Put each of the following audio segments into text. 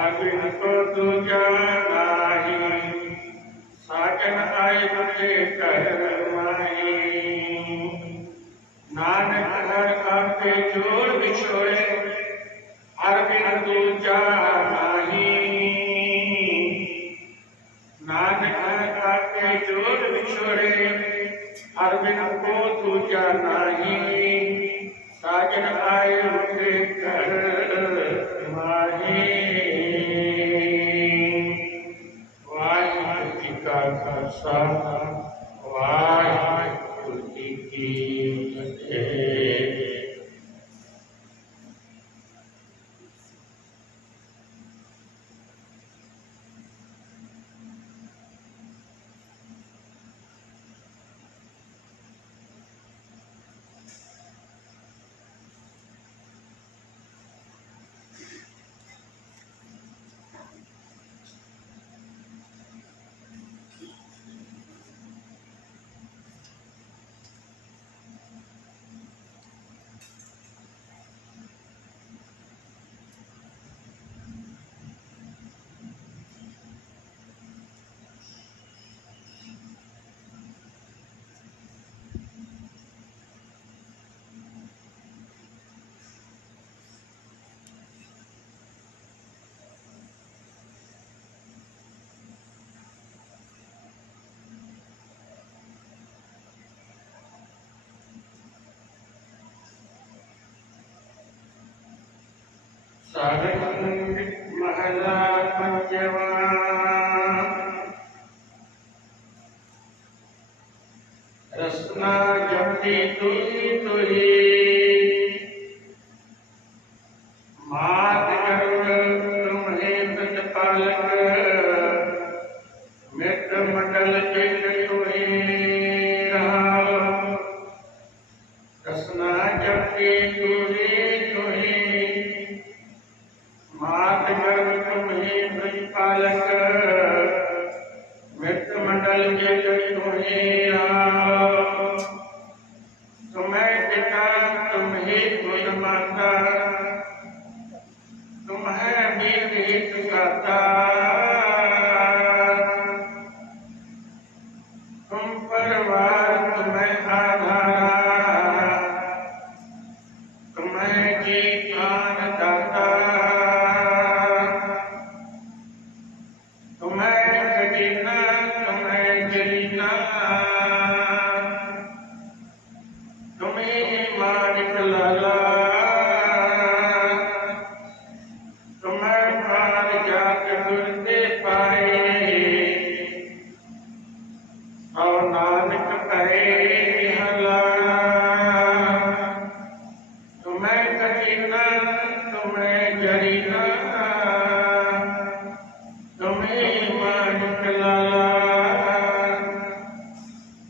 अग्नि को दूजा नाही खालसा वाहिगुरु जी की फतेह। सारंग महला पंचवा रसना जपती तुही तुही मात गर्भ तुम्हें प्रतिपालक मित्र मंडल के तुही रसना जपती तुही तुही मात गर्भ तुम्हें प्रतिपालक मित्र मंडल के तुम्हें तुम्हें पिता तुम्हें खुद माता तुम्हें बीत गाता तुम परिवार तुम्हें आधार तुम्हें जी प्राण दाता तुम्हें मालिक लाला तुम्हें पार जात गुरदे पाए और नानक कहे हला तुम्हें कठिना तुम्हें जरीना तुम्हें मालिक लाला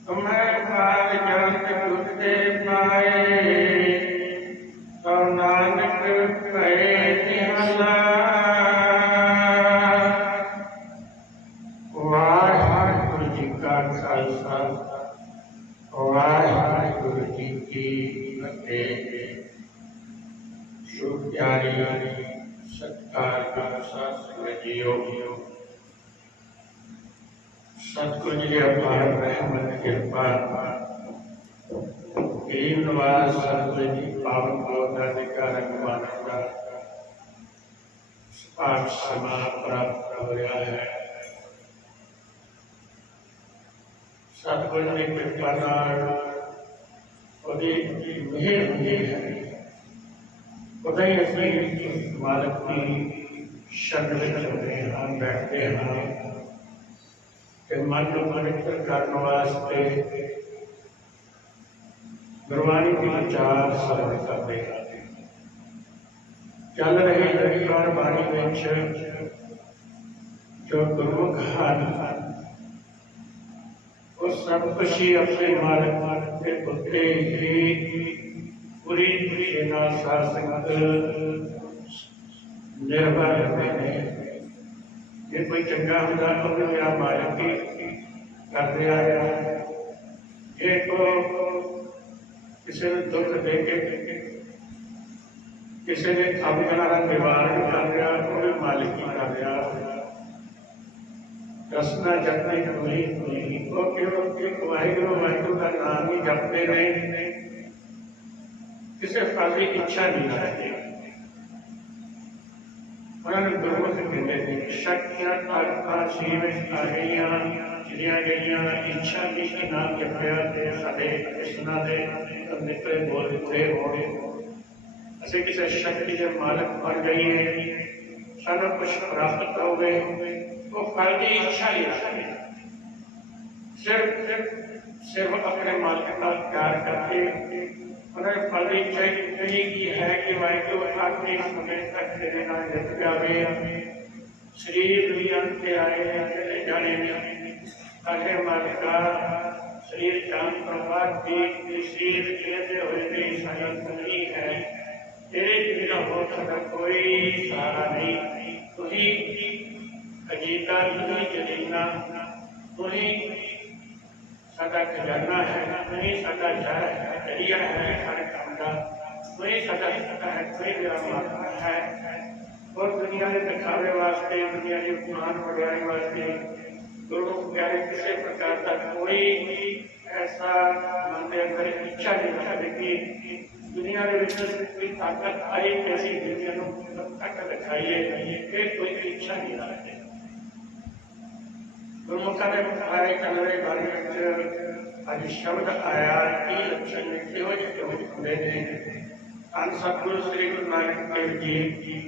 तुम्हें पार जात गुरदे पाए और नानक कहे निहला। वाहिगुरु जी का खालसा वाहिगुरु जी की फतेह। शुभ प्यारी सत्कार का शास्त्र जियो सतगुरु जी अपार रहमत कृपा नवाज सतगुरु जी पावन पौधा रंग मानता पाठ समा प्राप्त हो रहा है। सतगुरु जी कृपा मेहर हुई है उदय अपनी मालक की शरण में चलते हैं बैठते हैं कि मन को पवित्र करने वास्ते गुरबाणी के विचार सरल करते हैं। चल रहे दरबार बाणी में जो गुरमुख हैं वो सब कुछ ही अपने मालक के पुत्रे ही पूरी सेना साथ निर्भर रहते हैं। ये कोई चंगा होता तो मेरा मालिक ही कर दिया है। ये तो किसी ने दुख दे के किसी ने अपना निवारण कर दिया वो भी मालिक ही कर दिया। रसना जपने हुई वो केवल वाहिगुरु वाहिगुरु का नाम ही जपते नहीं किसी फल की इच्छा नहीं रहती। उन्होंने गुरमुख कहते थे शक्तियां शिव आ गई इच्छा की नाम जपया साढ़े कृष्णा के निकले बोल थे होने असं किसी शक्ति के मालक बन गई है सारा कुछ प्राप्त हो गए वो फल की इच्छा ही सिर्फ अपने मालिक का प्यार करके उन्हें फल की इच्छा नहीं की है कि वाहिगुरू आखिरी समय तक तेरे नाल जप जावे। शरीर भी अंत आए चले जाने ताकि मालिका शरीर जान तो बाद भी शरीर लेते हुए भी सही नहीं है। तेरे बिना हो सकता कोई सहारा नहीं। तुही अजीता तुही जलीना तुही साडा खजाना है, तुही साडा जर है, जरिया है हर काम का, तुही साडा पिता है, तुही मेरा माता है। और दुनिया के दिखावे वास्ते दुनिया के गुमान वड्याई वास्ते गुरु प्यारे किसी प्रकार का कोई ऐसा मन के अंदर इच्छा नहीं रखती कि दुनिया के कोई ताकत आई कैसी दुनिया को ताकत दिखाइए, ये कोई इच्छा नहीं रखते। गुरमुखा ने बताया कलरे बारे में आज शब्द आया कि लक्षण लिखे हो जुड़े ने अन सतगुरु श्री गुरु नानक देव जी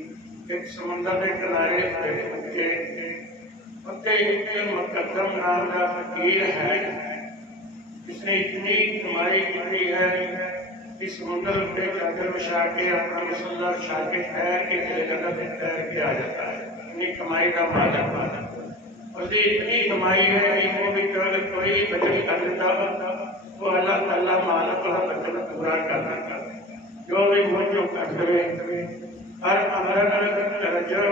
एक समुद्र के किनारे बैठे उत्ते एक मुकद्दम नाम का फकीर है जिसने इतनी कमाई की है कि समुद्र पे चादर बिछा के अपना मसला बिछा के ठहर के जगह पे ठहर के आ जाता है। इतनी कमाई का मालिक उसकी इतनी कमाई है कि वो भी कोई बचत कर देता वो अल्लाह ताला मालिक का बचत पूरा करता जो भी मुझे कर दे हर अमर तरजो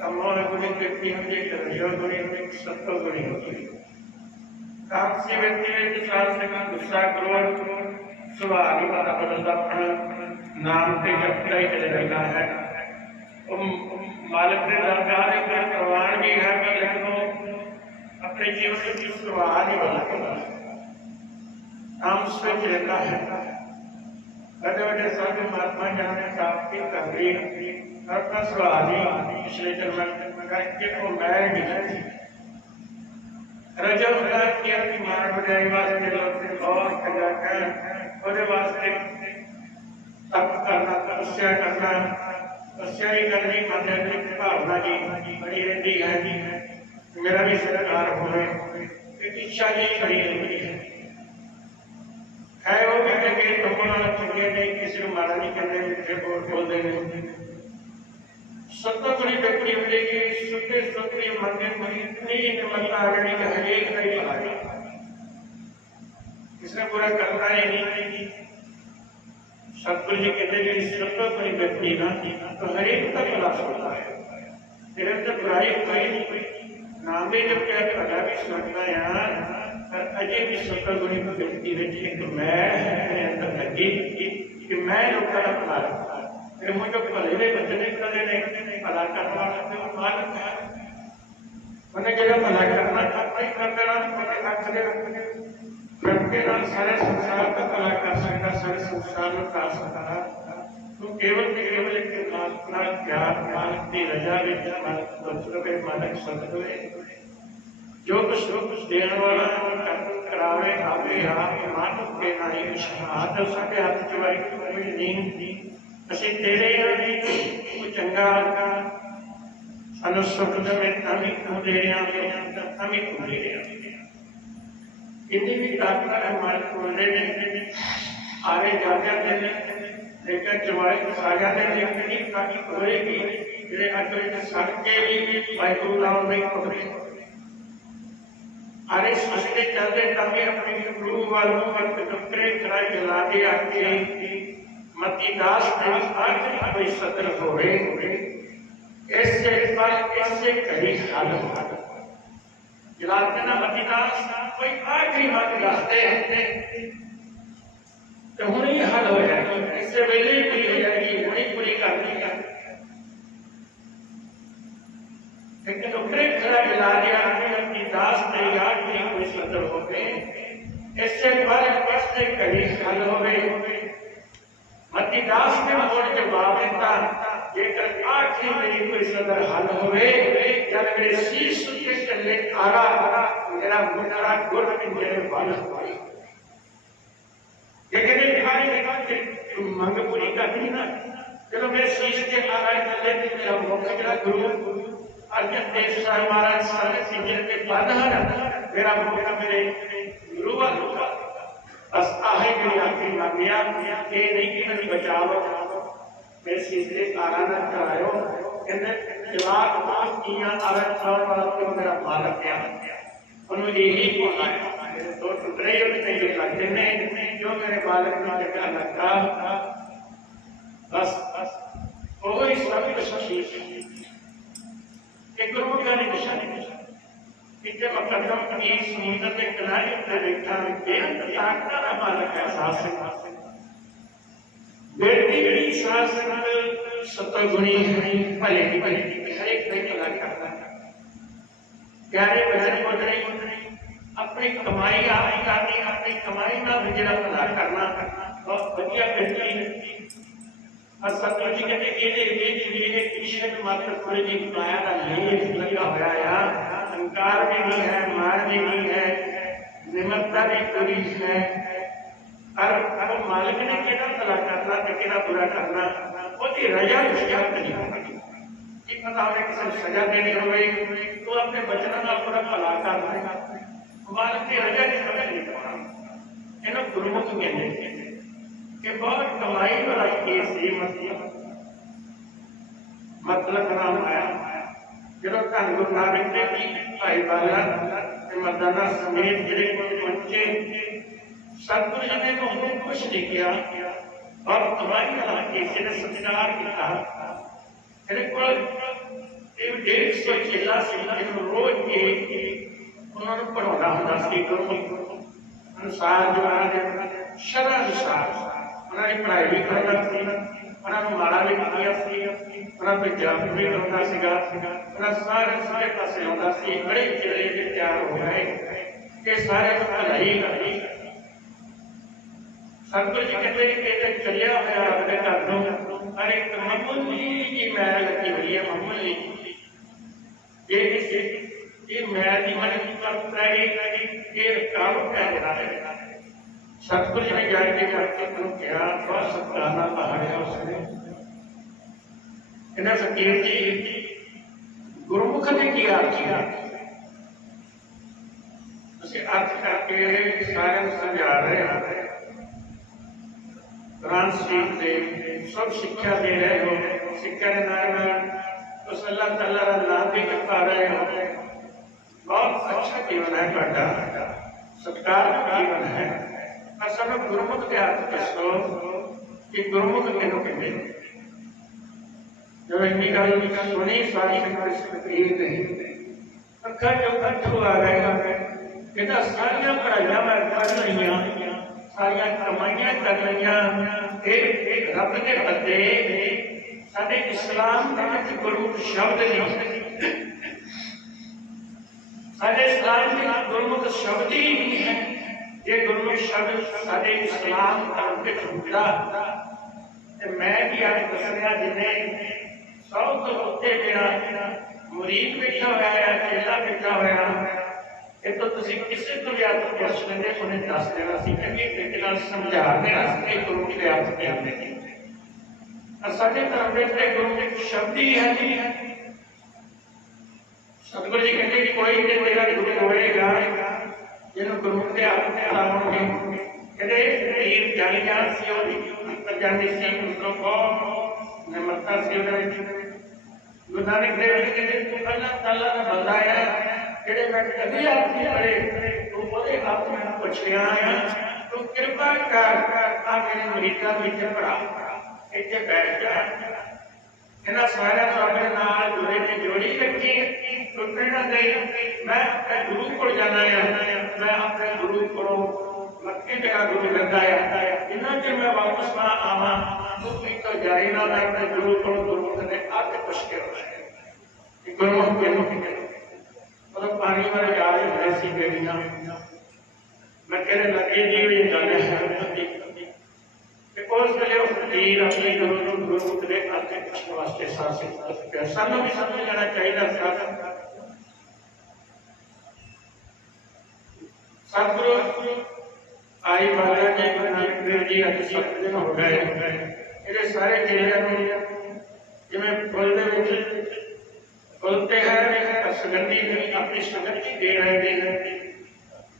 तमोह गुणी व्यक्ति होती तरजो गुणी होती सत्व गुणी होती। कामसी व्यक्ति में विश्वास का गुस्सा क्रोध स्वभाव ही पता बदलता नाम पे जपता ही चले रहता है। मालिक ने दरगाह का प्रमाण भी है कि लगभग अपने जीवन की स्वभाव ही बदलता नाम स्विच रहता है। बड़े बड़े साधु महात्मा जिन्होंने प्राप्ति कर ली अपना स्वभाव ही पिछले जन्म करके को मैल नहीं रजब का किया कि मान बजाई वास्ते लोग से और खजा कर और वास्ते तप करना तपस्या करना तपस्या ही करनी माध्यमिक भावना की बड़ी रहती है। मेरा भी सरकार होए एक इच्छा ही खड़ी रहती है वो कहते कि तुम चुके नहीं किसी को मारा नहीं करने मीठे बोल देने सत्ता बड़ी व्यक्ति मिलेगी सुखे सुखी मंदिर में इतनी निमरता आगनी का एक नहीं बनाई इसने पूरा करना ही नहीं। सतगुरु जी कहते कि सत्ता बड़ी व्यक्ति ना तो हर एक का खिलाफ होता है तेरे तो बुराई कोई नहीं नाम भी जब क्या भला भी सुनना यार अजय भी सत्ता गुणी व्यक्ति रखी तो मैं मेरे अंदर लगी कि मैं लोगों का भला फिर मुझे भले में बचने करे नहीं भला करने वाला मालिक है उन्हें जगह भला करना करना ही कर देना उन्हें आखिर रखते ना सारे संसार का भला कर सकता सारे संसार में कर सकता तो केवल एक अपना ज्ञान मालिक की रजा में मालिक मालिक सदगुरु जो कुछ देने वाला करावे आपे आप मानो के नहीं हाथ साडे हाथ च वाई कोई नहीं असि तेरे को चंगा सानू सुख दे तामी तू दे रहा तामी तू दे रहा इतनी भी ताकत है मालिक बोले ने आरे जाते ने लेकर जवाई साजा ने लेकिन ताकि होएगी तेरे अगले सड़के भी वाहिगुरू नाम में होवे अरे सस्ते चलते ताकि अपने गुरु वालों पर टुकड़े कराए जला दे आके मती दास ने आखिरी कोई सत्र होवे ऐसे पर ऐसे कहीं हाल हो जलाते ना मती दास कोई आखिरी मत दासते तो हुई हल हो जाएगी इससे वेले पूरी हो जाएगी हुई पूरी करनी है लेकिन टुकड़े खड़ा जला दिया अपनी दास ने याद की कोई सत्र हो गए इससे पर कैसे कहीं हल हो गए मती दास ने मोड़ जवाब देता जेकर आखिरी मेरी कोई सदर हल हो गए जब मेरे शीश के चले आरा मेरा मुंडा गुड़ मेरे बल हुई ये कहते दिखाई मंग पूरी करनी ना चलो मेरे शीश के आरा चले मेरा मुख जरा गुरु अर्जन देव साहब महाराज सारे सिंगर के बादहर मेरा मुख मेरे गुरुवा बस आहे मेरी आखिरी मांगिया ये नहीं कि मेरी बचाओ मेरे सीधे तारा न करायो कहते जवाब बात किया अरब खान वाला तो मेरा मालक है उन्होंने यही बोला मेरे दो टुकड़े उठने के लगते हैं जो मेरे बालक में जगह लगा बस वही सब कुछ ठीक है एक गुरु का निशानी इतने मुकदम की समुद्र के किनारे पर बैठा बेहद ताकत का मालक है शासन बेटी बड़ी शासन सतगुणी है भले की हर एक पे भला करता है प्यारे बचन बोल अपनी कमाई आप करनी अपनी कमाई ना जरा भला करना बहुत बढ़िया बेटी और सतगुरु जी कहते ये कृष्ण मात्र थोड़ी जी माया का लेस लगा हुआ है अहंकार भी नहीं है मान भी नहीं है निमत्ता भी पूरी है और मालिक ने केड़ा भला करना ते केड़ा बुरा करना ओदी रजा शब्द नहीं होगी कि पता हमें किसी सजा देनी हो गई तो अपने बचनों का पूरा भला करना है मालिक की रजा की समझ नहीं पाना इन्हें गुरुमुख कहते हैं कि बहुत कमाई वाला केस ये मतलब नाम आया जो धन गुरु नानक देव जी भाई बाला मर्दाना समेत जिले को पहुंचे सतगुरु जी ने उन्होंने कुछ नहीं किया और कमाई वाला किसी ने सत्कार किया मेरे को 150 चेला रोज के उन्होंने पढ़ाना होता सी अनुसार जो शरण अनुसार उन्होंने पढ़ाई भी करना उन्होंने माड़ा भी किया उन्होंने जप भी करना उन्होंने सारे सारे पासे होता सी बड़े चेले के तैयार हो गए कि सारे भलाई करी सतगुरु जी कहते कि चलिया हुआ अपने घर को अरे मामूली जी मैल लगी हुई है मामूली ये मैल की मन ये रुकावट है जरा सतगुरु जी ने जाके करके क्या बहुत सत्कारना पहाड़िया उसने इन्हें फकीर जी गुरुमुख ने की अर्थ करके सारे समझा रहे हैं कुरान शरीफ से सब शिक्षा दे रहे हो शिक्षा के नाम उस अल्लाह ताला का नाम भी पा रहे हो बहुत अच्छा जीवन है ਤੁਹਾਡਾ सत्कार जीवन है और सब गुरुमुख के हाथ दसो कि गुरुमुख किहनूं कहंदे जो इन्नी गल सुनी सारी फकीर नहीं अखा जो कठू आ गए कहता सारिया पढ़ाइयां मैं कर लईयां सारिया कमाइयां कर लईयां एक रब के बंदे साडे इस्लाम दे विच गुरमुख शब्द नहीं साडे इस्लाम दे गुरमुख शब्द ही नहीं है ये गुरमुख शब्द साडे इस्लाम धर्म विच हुंदा ते मैं भी अज दसया जिन्हें 100 तो उत्ते मेरा मुरीद बैठा होया है चेला बैठा होया ये तो तुसी किसी को भी आप पुछ लेंगे उन्हें दस देना सी कि तरीके नाल समझा देना सी गुरु के अर्थ जानने की और साडे धर्म दे गुरु के शब्द ही है जी सतगुरु जी कहते कि कोई ते तेरा गुरु होएगा जिन्हों गुरु के अर्थ लाओगे कहते तीर जानी जान सी होगी पर जानी सी उसको को निमत्ता सी होगी गुरु नानक देव जी कहते अल्लाह ताला का बंदा है जेड़े मैं कभी आप नहीं पढ़े तू बोले आप मैं पूछ लिया है तू कृपा कर आ मेरे मरीदा विच पढ़ा इत्थे बैठ जा इन्हां सारे तो अपने नाल जुड़े ने जोड़ी रखी टुटने ना दे मैं अपने गुरु को जाना है मैं अपने गुरु को मक्के जगह गुरु लगा है इन्हां के मैं वापस ना आवा तू तो जाई ना मैं अपने गुरु को गुरु ने आके पुछ के है गुरु के मतलब पानी वाले जा रहे हैं ऐसी बेड़ियां मैं कहने लगे जी ये जाने हैं कि उस वेले फकीर अपने गुरु के आके पुछने वास्ते शासित सानू भी समझ जाना चाहिए सतगुरु आई बाला जी गुरु नानक देव जी अज 7 दिन हो गए ये सारे चेलियां जिवें फुल दे विच बोलते हैं सुगंधी अपनी सुगंधी दे रहे हैं।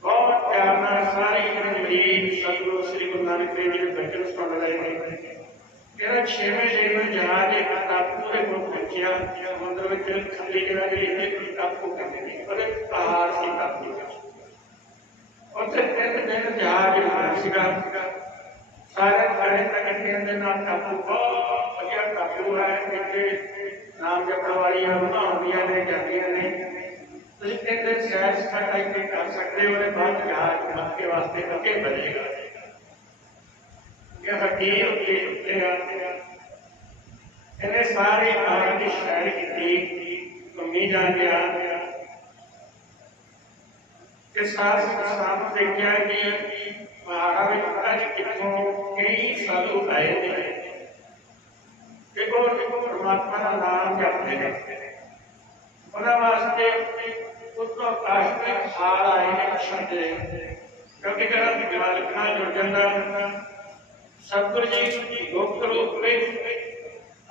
बहुत प्यार नाल सारी मरीज सतगुरु श्री गुरु नानक देव जी के बचन सुन रहे हैं। तेरा 6वें दिन में जहाज एक टापू के कोल पहुंचा। समुद्र में खली जगह जी टापू कहते हैं, बड़े पहाड़ से टापू उत्थे 3 दिन जहाज लगा सीगा। सारे खड़े तक टापू बहुत बढ़िया टापू है। इतने नाम जपण वालियां रूहां आउंदियां ने जांदियां ने। तुसीं 3 दिन सैर सपाटा इत्थे कर सकते हो। बाद जहाज मक्के वास्ते अगे बढ़ेगा। यह फकीर उत्ते इन्हें सारे पार की सैर की घूमी जान गया कि साफ देखा कि पहाड़ा में पता नहीं कितों कई साधु आए थे। देखो परमात्मा का नाम जपते हैं, उन्होंने वास्ते उतो आकाश में हाल आए हैं छड़े। क्योंकि अगर लिखना जुड़ जाता सतगुरु जी गुप्त रूप में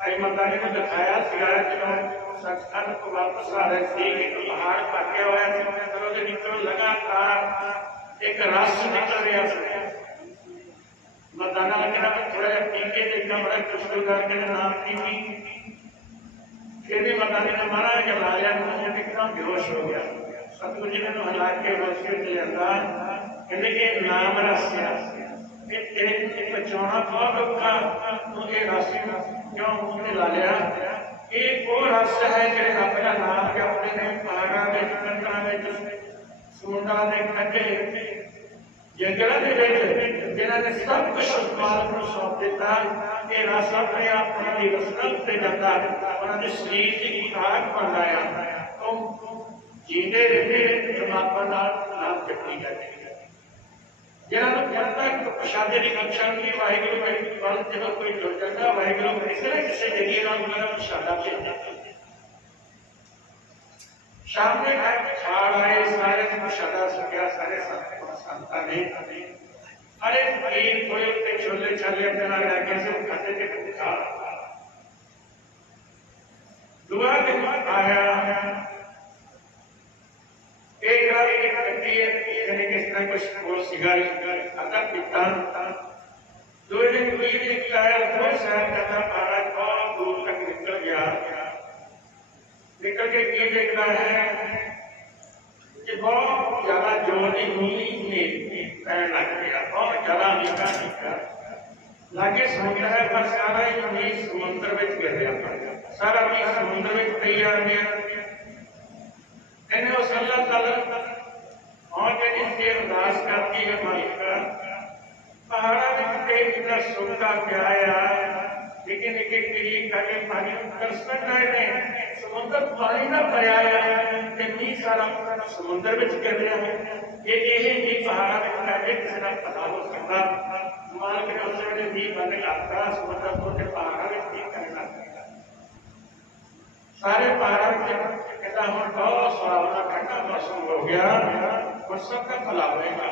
आई माता जी ने दिखाया जो सचखंड को वापस आ रहे थे। एक पहाड़ पाटिया हुआ नीचे लगातार एक रस निकल रहा था। मदाना लगना थोड़ा जहा पी के देखना बड़ा कुछ करके नाम पी फिर भी मदानी ने महाराज जब ला लिया एकदम बेहोश हो गया। सतगुरु जी ने हिला के होश के लिया कहते कि नाम रस तेरे बचाना बहुत औखा तू ये रस क्यों उसने ला लिया। एक वो रस है जो रब का नाम जपते हैं पहाड़ा में कंकड़ा समुद्रा के खड्डे जंगलों के जिन्होंने सब कुछ मालिक को सौंप दिता। ये रस अपने आप रसना उत्ते जाता उन्होंने शरीर की खुराक बन लाया। तो जीते रहते परमात्मा नाम जपी जाती है। जिन्होंने जब तक प्रसादे की कक्षा की वाहिगुरु वाल जो कोई जुड़ जाता वाहिगुरु किसी न किसी जरिए प्रसादा भेजता। शाम के टाइम खाड़ आए सारे प्रसादा सकिया सारे संतां ने अरे फकीर कोई उत्ते छोले छाले अपने नाल लैके से खाते थे खा। दुआ दिन आया एक रात एक कट्टी यानी कि इस तरह कुछ वो सिगारी अदा पीता। 2 दिन कोई दिखता है थोड़ा सैर करता महाराज बहुत दूर तक निकल गया। निकल के ये देखता है कि बहुत ज्यादा जोर की नींद पैन लग गया। बहुत ज्यादा नींदा लागे समुद्र है पर सारा ही नींद समुद्र में गिर गया। सारा नींद समुद्र में पई आ गया। इन्हें उस अल्लाह ताला और जैसे से अरदास करती है मालिका पहाड़ा में इतना सुखा प्याया लेकिन एक एक करके पानी दर्शन आए समुद्र पानी ना भरिया नी सारा समुद्र में गिर रहा है। ये पहाड़ा में जाके किसी का पता हो सकता। मालिक ने उस वेले नी बन लगता समुद्र को पहाड़ा में ठीक करने लगता। सारे पहाड़ा में कहता हम बहुत सुहावना ठंडा मौसम हो गया और सबका भला होगा।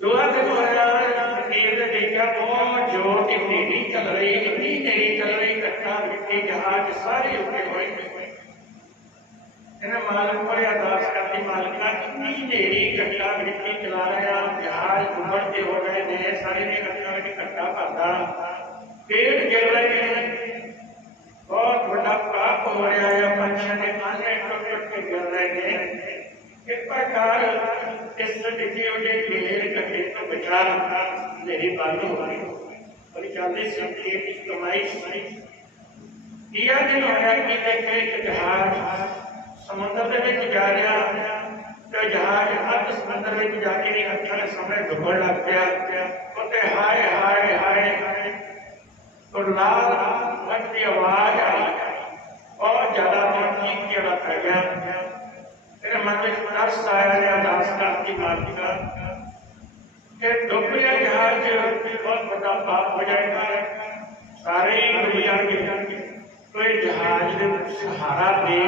दुआ दिन होया फकीर ने देखा बहुत जोर की नींदी चल रही इतनी नेरी चल रही कट्टा मिट्टी जहाज सारे उठे हुए। इन्हें मालिक पर अरदास करती मालिका इतनी नेरी कट्टा मिट्टी चला रहा जहाज उबड़ते हो गए ने सारे ने कट्टा में कट्टा भरता पेड़ गिर रहे हैं। बहुत बड़ा पाप हो रहा है। पंछियों के आने टुट टुट के गिर रहे हैं। इस प्रकार इस लिखे हुए ढेर कटे तो बचा मेरी बंद हो गई और चाहते संकेत की कमाई सुनी। यह दिन होया कि देखे एक जहाज समुद्र में जा रहा तो जहाज अध समुद्र में जाके अक्षर समय डुबन लग गया। उत्ते हाय हाय हाय और लाल रंग की आवाज आई और ज्यादा चीख के रखा गया। तेरे मन में तरस आया या दास करती मालिका डूब गया जहाज बहुत बड़ा पाप हो जाएगा। सारे ही दुनिया के कोई जहाज सहारा दे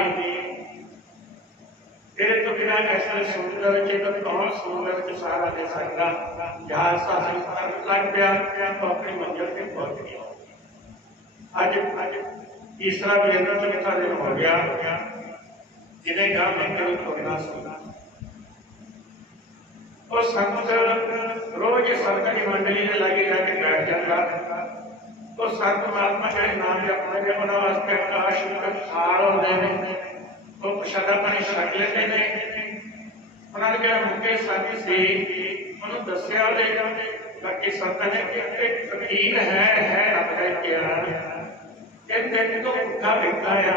तेरे तो बिना कैसे समुद्र तो कौन समुद्र में सहारा दे सकता। जहाज का लग गया तो अपनी मंजिल पे पहुंच गया। आज तीसरा बेहतर चौथा दिन हो गया जिन्हें गांव में कभी छोड़ना सुना और संत रोज सरकारी मंडली में लगे जाके बैठ जाता तो संत महात्मा के नाम जपने के बना वास्ते काश खाल होते हैं तो प्रसादा पानी छक लेते हैं उन्होंने जो मुख्य साथी से उन्होंने दसिया बाकी संत ने फकीर है रब का इम्तिहान दिन तो भुखा दिखता है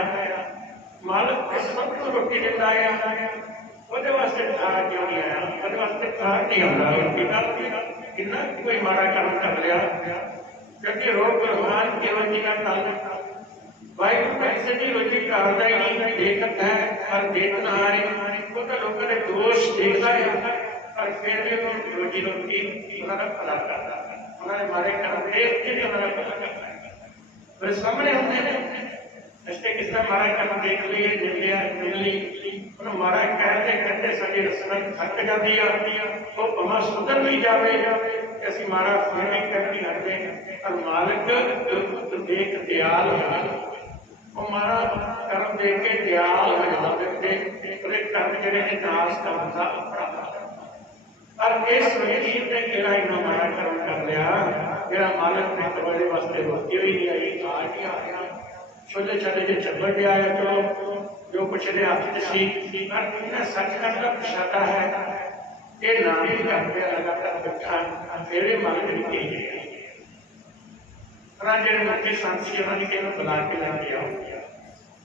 मालिक सब को रोटी दिता है ਉਹਦੇ ਵਾਸਤੇ ਖਾ ਕਿਉਂ ਨਹੀਂ ਆਇਆ ਉਹਦੇ ਵਾਸਤੇ ਖਾ ਨਹੀਂ ਆਉਂਦਾ ਕਿੰਨਾ ਕੋਈ ਮਾੜਾ ਕੰਮ ਕਰ ਲਿਆ ਕਿਉਂਕਿ ਰੋਗ ਭਗਵਾਨ ਕੇਵਲ ਜੀ ਦਾ ਤਾਲੁਕ ਵਾਹਿਗੁਰੂ ਪੈਸੇ ਦੀ ਰੋਜੀ ਕਰਦਾ ਹੀ ਨਹੀਂ ਦੇਖਤ ਹੈ ਪਰ ਦੇਖਣਾ ਹੈ ਉਹ ਤਾਂ ਲੋਕਾਂ ਦੇ ਦੋਸ਼ ਦੇਖਦਾ ਹੈ ਪਰ ਫਿਰ ਵੀ ਉਹ ਰੋਜੀ ਰੋਟੀ ਉਹਨਾਂ ਦਾ ਭਲਾ ਕਰਦਾ ਉਹਨਾਂ ਦੇ ਮਾਰੇ ਕਰਮ ਦੇਖ ਕੇ ਉਹਨਾਂ ਦਾ ਭਲਾ ਕਰਦਾ ਪਰ ਸਾਹਮਣੇ ਹੁੰਦੇ ਨੇ इससे किसका मारा कर्म देख लिए मिली मारा कहते कहते सारी रसना थक जाती है तो भमा सुधर भी जाए असि मारा फिर भी कर नहीं हटते और मालिक देख दयाल हो मारा कर्म देख के दयाल हो जाते कर्म जेडे ने नाश करता और इस शरीर ने केड़ा इन्ना मारा कर्म कर लिया जेड़ा मालिक ने तुम्हारे वास्ते रोटी ही नहीं आई आ नहीं आ गया छोटे छोटे जो चब्बल भी आया तो जो कुछ हाथ सी सचखंड का प्रसादा है ये नाम ही करते लगातार बैठा मेरे मन में जो मुख्य संत सी उन्होंने कि बुला के लेके आओ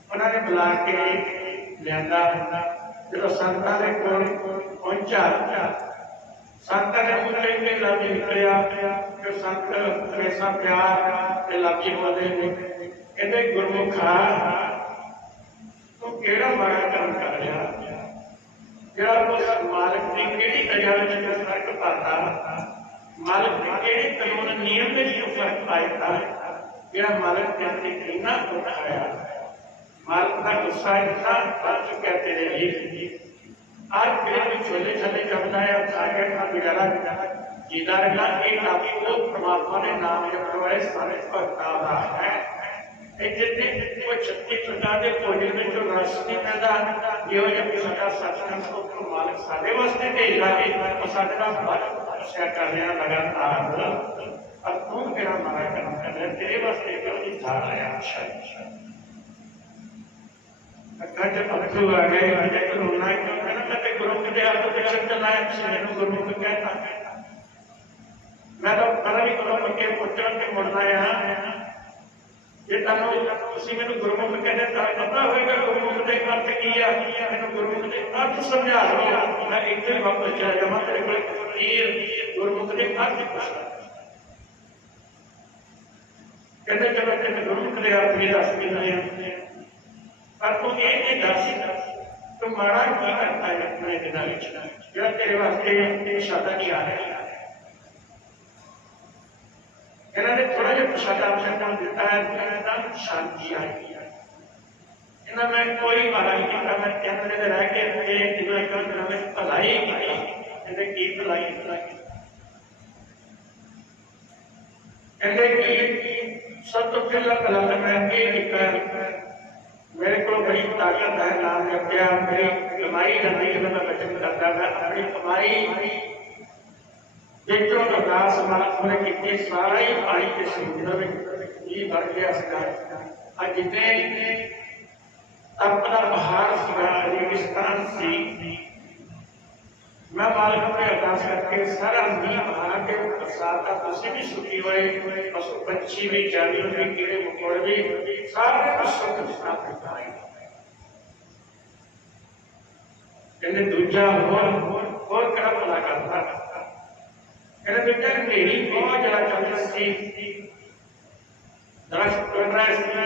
उन्होंने बुला के लिया जो संतां दे कोल पहुंचा संतां ने मुंह लेके लफ्ज निकलिया जो संत हमेशा प्यार के लफ्ज बोलते हैं कहते गुरमुखा तू केड़ा माड़ा काम कर रहा जरा उस मालिक की केड़ी दया में फर्क पाता मालिक ने केड़े कानून नियम में जो फर्क पाया जरा मालिक के अंदर इतना उठाया मालिक का गुस्सा इतना बढ़ चुका तेरे लिए आज फिर भी छोले छोले जमना है सागर का गुजारा जीता रहा एक आपको परमात्मा ने नाम जपवाए सारे भक्ता है जितने वो 36 प्रकार के भोजन में जो रस नहीं पैदा जो जब साडा सचखंड को मालिक साडे वास्ते भेजदा है और साडे नाल बड़ा कर रहा लगातार और तू मेरा मारा काम कर रहा तेरे वास्ते क्यों नहीं था आया अच्छा जब अखरू आ गए मुझे रोना क्यों मैंने कहा गुरु के हाथ पे चक्कर लाया मैंने गुरु को कहता मैं तो कल भी गुरु के पुत्र के मुड़ना है ये मैं गुरमुख कहते पता होगा गुरमुख के अर्थ की मैं गुरमुख के अर्थ समझा मैं एक दिन वापस चला जावा तेरे को गुरमुख के अर्थ कहते चलो तेरे गुरमुख के अर्थ भी दस मिलने पर तू ये दस तो माड़ा की करता है अपने दिनों जो तेरे वास्ते शब्द नहीं आ रहा इन्होंने थोड़ा जो प्रसादा अपना दिता है शांति आई इन्होंने मैं कोई मारा नहीं किया मैं कहने में रह के इन्होंने भलाई की भलाई कहते कि सब तो पहला भला तो मैं ये मेरे को बड़ी ताकत है नाम जपया मेरी कमाई नहीं है मैं बचत करता मैं अपनी कमाई देखो तो दास मालिक ने कितने सारा ही पानी के समुद्र में ये भर गया सका आज जितने अपना पहाड़ सीगा रेगिस्तान सी मैं मालिक पे अरदास करके सारा मीह बहा के बरसात का तुसी भी सुखी हुए पशु पंछी भी जानवर भी कीड़े मकोड़े भी सारे पशु के साथ पाए कहते दूजा और कड़ा भला करता कहते बेटा मेरी बहुत ज्यादा चलती सी दरख्त पड़ रहा है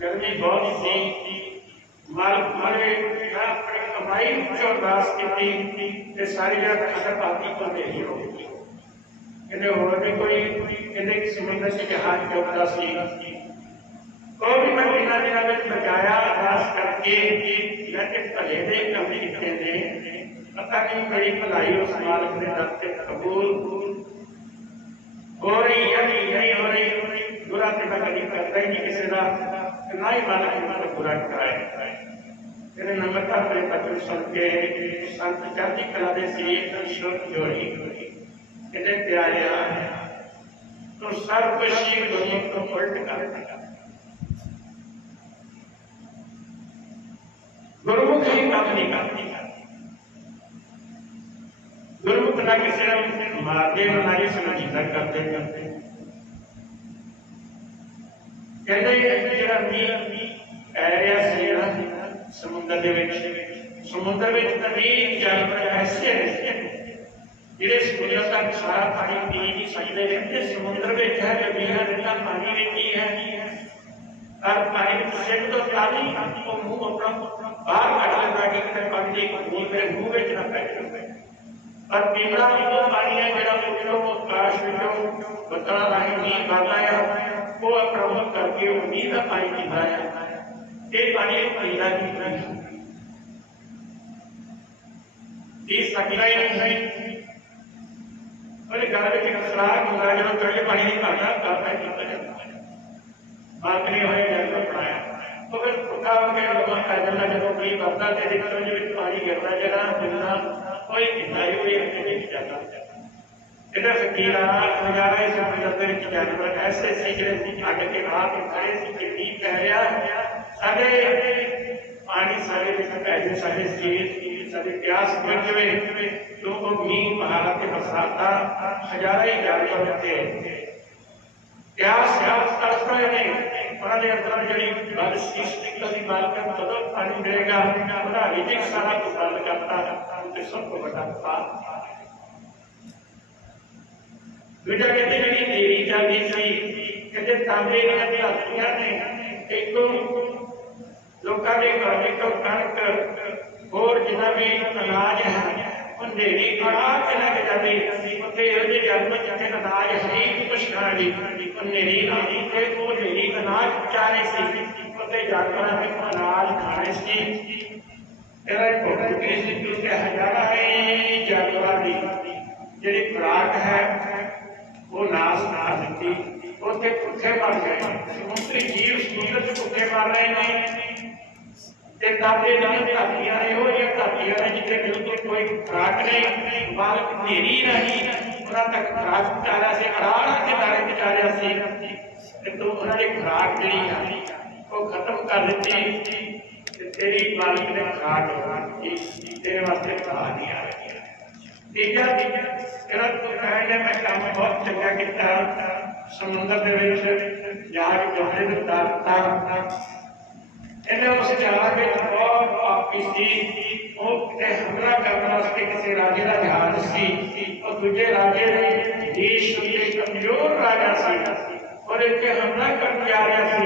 गर्मी बहुत सी मारे अपनी कमाई जो अरदास की सारी जगह खतर पाती तो मेरी होगी कहते और भी कोई कहते समुद्र से जहाज चौकता सी तो भी मैं बिना दिना में बचाया अरदास करके भले दे कभी कितने पता नहीं मेरी भलाई उस मालिक ने दर से कबूल हो रही है नहीं हो रही बुरा तो मैं कभी करता ही नहीं किसी का ना ही मालक हमारा बुरा कराए। तेरे नम्रता भरे पत्र सुन के संत चढ़ती कला दे श्लोक जोड़ी कहते प्यारे तो सर्वशील गुरमुख को उल्ट कर गुरमुख ही काम नहीं करती। गुरमुख ना किसी ने मारते ना ही समझीदा करते कहते जरा मीह पै रहा सी समुद्र दे विच तवीन जानवर ऐसे जिहड़े समुद्र तक सारा पानी पी नहीं सकते रहते समुद्र में है जो मीह रहता पानी में ही है और पानी सिर तो ताली वो मुंह अपना बाहर कट लेता कि पानी की बूंद मेरे मुंह में ना पै पर पीना वो पानी है जो आकाश विचों बदला राही मीह पड़ता है वो अपना मुंह करके वो मीह का पानी पीता है। ये पानी पीना पी सकता ही नहीं और घर में खराब होगा जो चढ़े पानी नहीं पाता बात नहीं होए जैसा पढ़ाया तो फिर भुखा होकर लोगों का जला जब कोई बरता तेरे घर में पानी गिरता जरा मिलना कोई किनारे हुए नहीं जाता इधर फकीरा नजारा इस समझते हैं जानवर ऐसे सीजरे अग के बाद खड़े सी कि कह रहा सारे पानी सारे पैसे सारे सीर सारे प्यास बुझ गए तो वो मीह पहाड़ के बरसाता हजारा ही जानवर थे प्यास तरस रहे हैं उन्होंने अंदर जी बल शीश निकलती बालकन कदों पानी मिलेगा उन्होंने विजय सारा को बंद करता उनके सबको बड़ा पाप दूजा कहते जी देरी चलती सी कहते तांबे दीआं धातियां ने एक लोगों के घर में कणक होर जिन्ना भी अनाज है अंधेरी अड़ा के लग जाती उत्थे इहो जानवर जिथे अनाज है कुछ खाने अंधेरी आती थे वो अंधेरी अनाज चारे सी उत्थे जानवर ने अनाज खाने सी तेरा भुख सी क्योंकि हजारा जानवर की जिहड़ी खुराक है वो नाश ना दी उत्थे भुखे मर गए समुद्री जीव समुद्र च भुखे मर रहे हैं ताबे धातियां इहो जिहियां धातियां ने जिथे बिल्कुल कोई खुराक नहीं बालक नेरी नहीं उन्हां तक खुराक पहुंचा से अड़ाड़ा के दाने पहुंचा रहा सी तो उन्होंने खुराक जिहड़ी वो खत्म कर दी तेरी मालिक ने खुराक तेरे वास्ते खुराक नहीं आ रही। तीजा तेरा तू कहने मैं काम बहुत चंगा किया समुद्र दे विच जहाज जोड़े उतारता इन्हें उस जहाज में बहुत पापी सी हमला करने वास्ते किसी राजे का जहाज सी और दूजे राजे ने देश के कमजोर राजा सी और इतने हमला करके आ रहा सी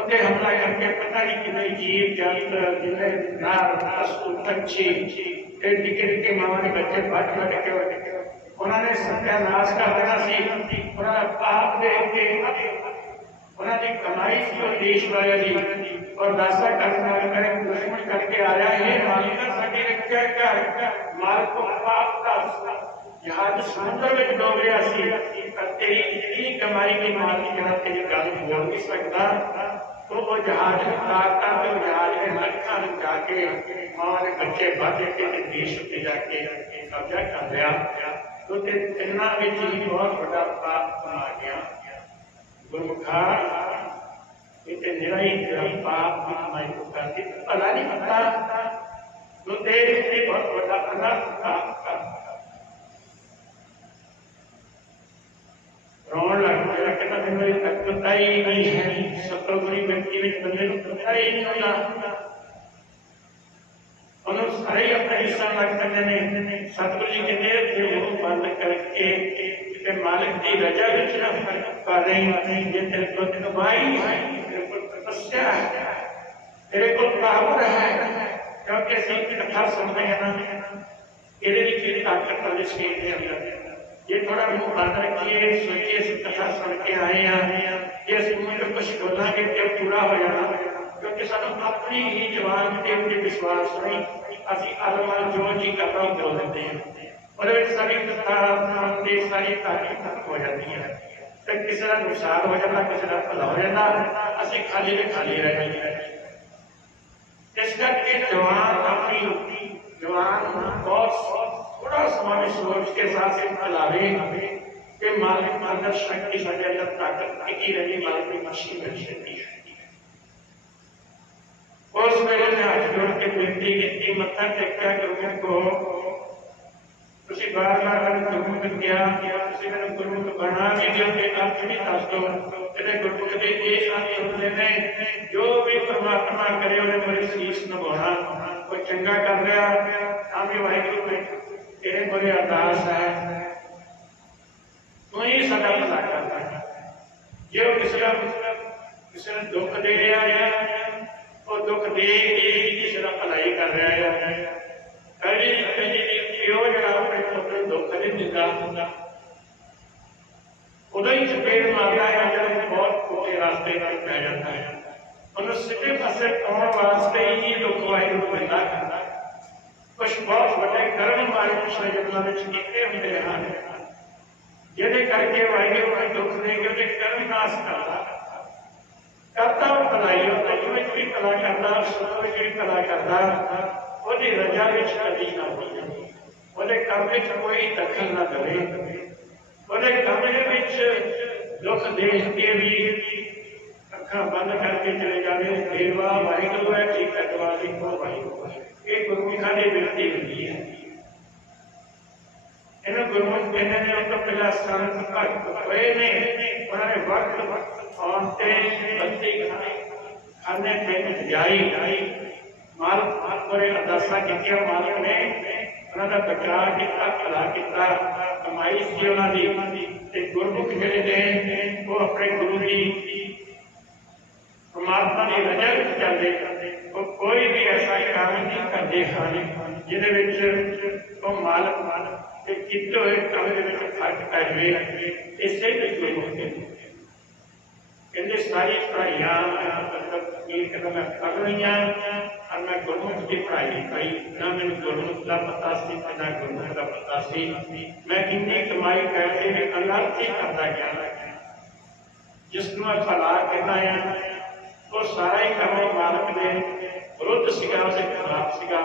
उसे हमला करके पता नहीं कितने जीव जंत जिन्हें नार पशु पंछी निके निके मावा के बच्चे बट के उन्होंने सत्यानाश कर देना सी उन्होंने पाप देख के उन्होंने कमाई सी और देश वाले दी और दासा करके दुश्मन करके आ रहा है मालिका साडी रक्षा कर माल को पाप का जहाज समुद्र में डूब गया सी तेरी इतनी कमाई की माल की जरा तेरी गल बोल नहीं सकता तो वो जहाज उतारता तो जहाज में लखा जाके मां ने बच्चे बच के देश पे जाके कब्जा कर लिया तो इन्ना विच ही बहुत बड़ा पाप बना गया। गुरमुखा इतने निराई पाप की कमाई को करती भला नहीं पता तो तेरे से बहुत बड़ा अनर्थ पाप का रोन लग गया कहता मेरे तक पता ही नहीं है सतगुणी व्यक्ति में बंदे को पता ही नहीं होता उन्होंने सारे अपना हिस्सा लग करने ने सतगुरु जी कहते थे वो बंद करके कि मालिक की रजा विच ना कर रही ये तेरे को कमाई है तेरे को तपस्या है तेरे को पावर है क्योंकि असं कथा सुनते हैं ना ये ताकत वाले शरीर के अंदर ये थोड़ा मुंह बंद रखिए सोचिए असं कथा सुन के आए हैं ये असं मुंह में कुछ बोलेंगे तो पूरा हो जाना क्योंकि सानू अपनी ही जवान के विश्वास नहीं असं अलमल जो जी करना वो बोल देते हैं और सारी कथा सारी तारीफ खत्म हो जाती है। तो किसी का नुकसान हो जाता, किसी का भला हो जाता, असं खाली में खाली रह जाते। इस करके जवान अपनी जवान बहुत थोड़ा समय सोच के साथ चलावे कि मालिक अंदर शक्ति हमारे अंदर ताकत टिकी रही, मालिक की मशीन बनी रहती है। उस वेले में हाथ जोड़ के बेनती की, मत्था टेक्या गुरमुख को तुसी बार बार गुरमुख किया, तुसी मैंने गुरमुख बना भी दियो कि आप भी दस दो तेरे गुरमुख के ये अर्थ होते हैं, जो भी परमात्मा करे उन्हें मेरी शीश नभाना, कोई चंगा कर रहा आमी वाहिगुरू में तेरे बड़े अरदास है, तू ही सदा भला करता है। जो किसी ने दुख दे रहा है और दुख दे के किसी का भलाई कर रहा है, कभी प्यो जरा अपने पुत्र दुख नहीं दिता उदो ही चपेट मारता है जब बहुत खोटे रास्ते पर पै जाता है। उन्हें सीधे पासे आने वास्ते ही दुख वाहिगुरू मिलता है। कुछ बहुत बड़े कर्म वाले संयोजनों में कितने होते हैं जिन्हें करके वाहिगुरू ने दुख दे के कर्म नाश करता भलाई होता, जिवें कोई भला करता उसको जी भला करता ਉਹਦੀ रजा ਵਿੱਚ कभी ना हो जाए, ਉਹਦੇ ਕੰਮ ਵਿੱਚ कोई दखल ना करे, ਉਹਦੇ ਕੰਮ ਦੇ ਵਿੱਚ दुख देख के भी ਅੱਖਾਂ ਬੰਦ करके चले जाए, देवा वाहिगुरू है ठीक है दवा दी को वाहिगुरू है। ये गुरमुखां दी बिरती होती है। इन्हें गुरमुख कहने ने उस तो पहला स्थान भक्त होए ने, उन्होंने वक्त आते बत्ती खाने पे जाई मालक बड़े अरदासा की, मालक ने उन्होंने बचा किया, भला किया, कमाई सी उन्होंने ते गुरमुख जिहड़े ने वो अपने गुरु की परमात्मा की रजा विच चलदे, वो कोई भी ऐसा काम नहीं करते खाने जिहदे विच वो मालक के किते हुए काम दे विच फर्क पै जाए। इसे भी गुरमुख कहते सारी पढ़ाइयां मतलब मैं पढ़ रही और मैं गुरमुख की पढ़ाई करी, ना मैंने गुरमुख का पता सी ना गुरमुख का पता सी, मैं इन्नी कमाई करके भी अनर्थ ही करता गया। जिसको मैं भला कहना है वो सारा ही काम मालक ने विरुद्ध सीगा, उसके खिलाफ सीगा।